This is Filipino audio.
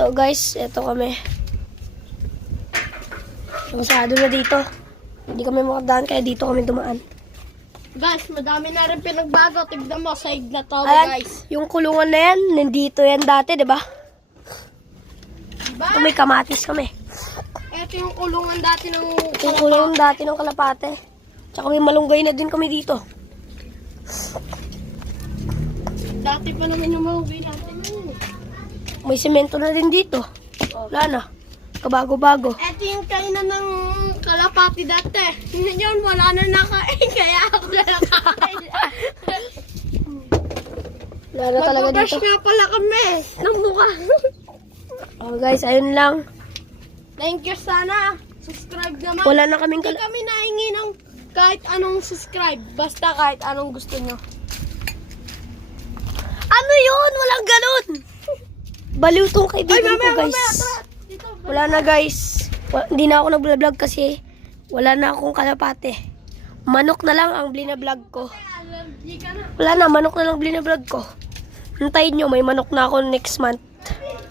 So guys, eto kami. Masyado na dito. Hindi kami makadaan kaya dito kami dumaan. Guys, madami na rin pinagbago. Tignan mo, saig na to, Ayan, guys. yung kulungan na yan, nandito yan dati, di ba? Diba? Ito may kamatis kami. Ito yung kulungan dati ng Yung kulungan dati ng kalapate. Tsaka may malunggay na din kami dito. Dati pa naman yung mahugay natin. May semento na din dito. Wala na. Kabago-bago. Ito yung kainan ng kalapati dati. Ngayon, wala na nakain. Kaya ako na nakain. Wala na talaga Magbabash dito. nga pala kami ng mukha. Oh guys, ayun lang. Thank you sana. Subscribe naman. Wala na kaming Hindi kami nahingi ng kahit anong subscribe. Basta kahit anong gusto nyo. Ano yun? Walang ganun! Baliw tong kaibigan ko, guys. Dito, Wala na, guys. Hindi na ako nag-vlog kasi wala na akong kalapate. Manok na lang ang blina-vlog ko. allergy ka na. Wala na, manok na lang blina-vlog ko. Hintayin nyo, may manok na ako next month.